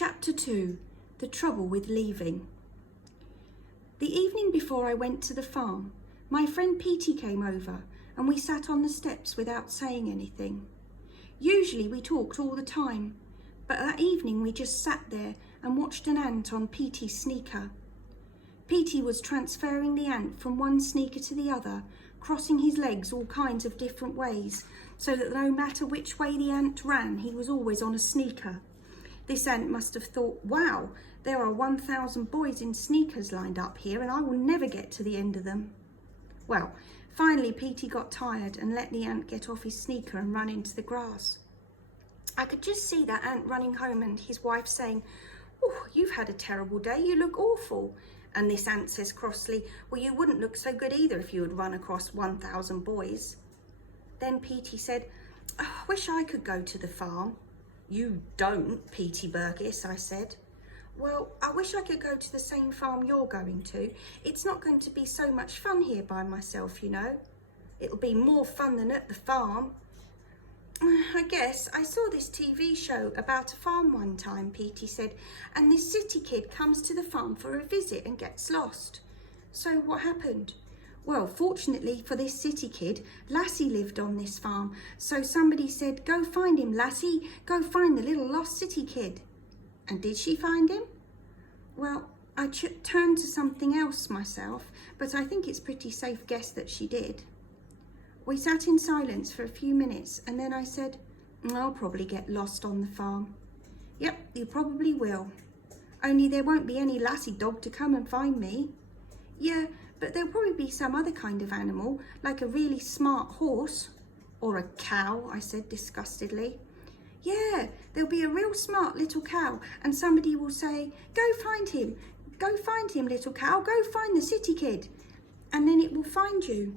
Chapter 2. The Trouble with Leaving. The evening before I went to the farm, my friend Petey came over and we sat on the steps without saying anything. Usually we talked all the time, but that evening we just sat there and watched an ant on Petey's sneaker. Petey was transferring the ant from one sneaker to the other, crossing his legs all kinds of different ways, so that no matter which way the ant ran, he was always on a sneaker. This ant must have thought, wow, there are 1,000 boys in sneakers lined up here and I will never get to the end of them. Well, finally Petey got tired and let the ant get off his sneaker and run into the grass. I could just see that ant running home and his wife saying, "Oh, you've had a terrible day, you look awful." And this ant says crossly, "Well, you wouldn't look so good either if you had run across 1,000 boys. Then Petey said, "Oh, I wish I could go to the farm." "You don't, Petey Burgess," I said. "Well, I wish I could go to the same farm you're going to. It's not going to be so much fun here by myself, you know. It'll be more fun than at the farm." "I guess I saw this TV show about a farm one time," Petey said, "and this city kid comes to the farm for a visit and gets lost." "So what happened?" "Well, fortunately for this city kid, Lassie lived on this farm, so somebody said, 'Go find him, Lassie, go find the little lost city kid.'" "And did she find him?" "Well, I turned to something else myself, but I think it's pretty safe guess that she did." We sat in silence for a few minutes and then I said, "I'll probably get lost on the farm." "Yep, you probably will. Only there won't be any Lassie dog to come and find me." "Yeah, but there'll probably be some other kind of animal, like a really smart horse." "Or a cow," I said disgustedly. "Yeah, there'll be a real smart little cow and somebody will say, 'Go find him, little cow, go find the city kid.' And then it will find you.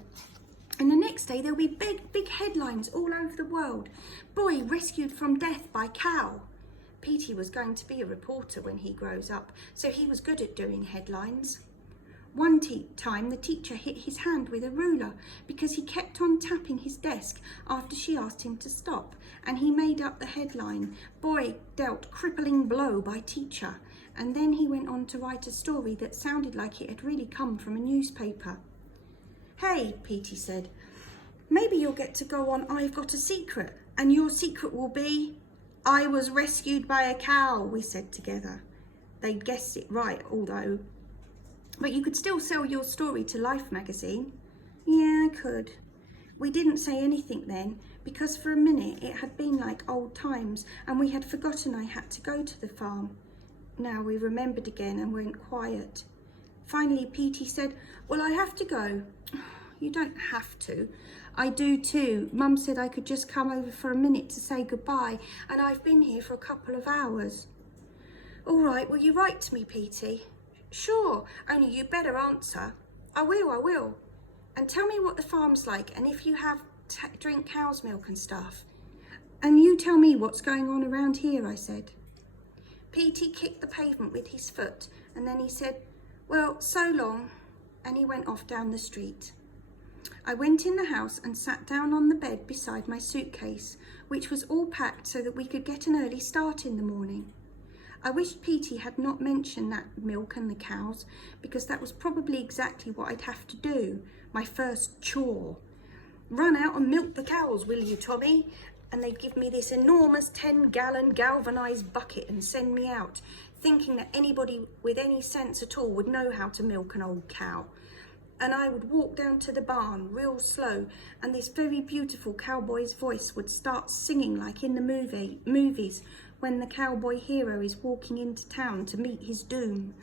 And the next day there'll be big headlines all over the world. 'Boy rescued from death by cow.'" Petey was going to be a reporter when he grows up, so he was good at doing headlines. One time the teacher hit his hand with a ruler because he kept on tapping his desk after she asked him to stop, and he made up the headline, "Boy dealt crippling blow by teacher," and then he went on to write a story that sounded like it had really come from a newspaper. "Hey," Petey said, "maybe you'll get to go on I've Got a Secret, and your secret will be—" "I was rescued by a cow," we said together. They'd guessed it right, although. "But you could still sell your story to Life magazine." "Yeah, I could." We didn't say anything then, because for a minute it had been like old times and we had forgotten I had to go to the farm. Now we remembered again and went quiet. Finally Petey said, "Well, I have to go." "You don't have to." "I do too. Mum said I could just come over for a minute to say goodbye, and I've been here for a couple of hours." "All right, will you write to me, Petey?" "Sure, only you better answer." I will. "And tell me what the farm's like and if you have drink cow's milk and stuff." "And you tell me what's going on around here," I said. Petey kicked the pavement with his foot and then he said, "Well, so long," and he went off down the street. I went in the house and sat down on the bed beside my suitcase, which was all packed so that we could get an early start in the morning. I wished Petey had not mentioned that milk and the cows, because that was probably exactly what I'd have to do, my first chore. "Run out and milk the cows, will you, Tommy?" And they'd give me this enormous 10-gallon galvanised bucket and send me out, thinking that anybody with any sense at all would know how to milk an old cow. And I would walk down to the barn real slow, and this very beautiful cowboy's voice would start singing like in the movies when the cowboy hero is walking into town to meet his doom.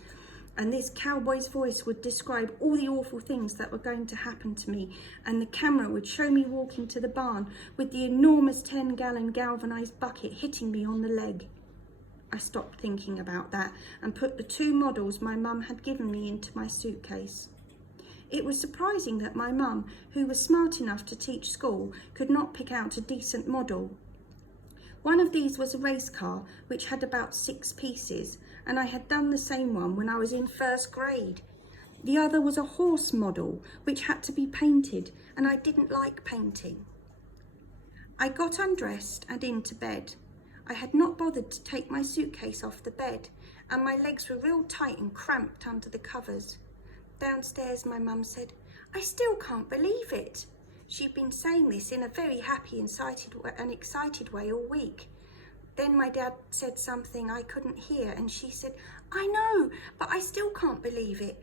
And this cowboy's voice would describe all the awful things that were going to happen to me, and the camera would show me walking to the barn with the enormous 10-gallon galvanised bucket hitting me on the leg. I stopped thinking about that and put the 2 models my mum had given me into my suitcase. It was surprising that my mum, who was smart enough to teach school, could not pick out a decent model. One of these was a race car, which had about 6 pieces, and I had done the same one when I was in 1st grade. The other was a horse model, which had to be painted, and I didn't like painting. I got undressed and into bed. I had not bothered to take my suitcase off the bed, and my legs were real tight and cramped under the covers. Downstairs, my mum said, "I still can't believe it." She'd been saying this in a very happy and excited way all week. Then my dad said something I couldn't hear, and she said, "I know, but I still can't believe it."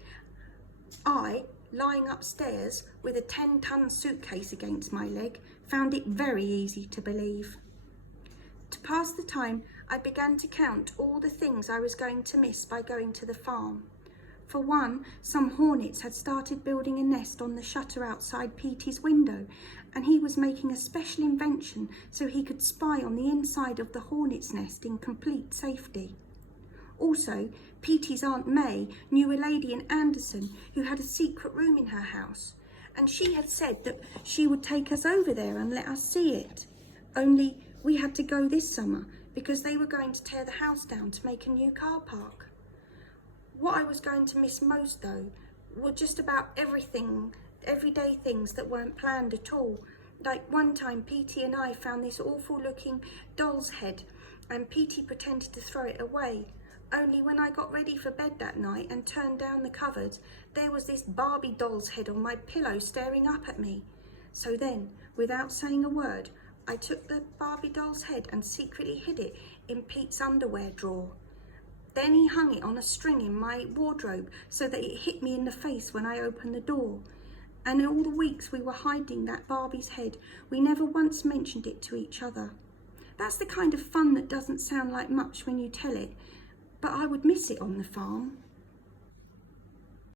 I, lying upstairs with a 10-ton suitcase against my leg, found it very easy to believe. To pass the time, I began to count all the things I was going to miss by going to the farm. For one, some hornets had started building a nest on the shutter outside Petey's window, and he was making a special invention so he could spy on the inside of the hornet's nest in complete safety. Also, Petey's Aunt May knew a lady in Anderson who had a secret room in her house, and she had said that she would take us over there and let us see it. Only we had to go this summer because they were going to tear the house down to make a new car park. What I was going to miss most, though, were just about everyday things that weren't planned at all. Like one time, Petey and I found this awful looking doll's head, and Petey pretended to throw it away. Only when I got ready for bed that night and turned down the covers, there was this Barbie doll's head on my pillow staring up at me. So then, without saying a word, I took the Barbie doll's head and secretly hid it in Pete's underwear drawer. Then he hung it on a string in my wardrobe so that it hit me in the face when I opened the door. And in all the weeks we were hiding that Barbie's head, we never once mentioned it to each other. That's the kind of fun that doesn't sound like much when you tell it, but I would miss it on the farm.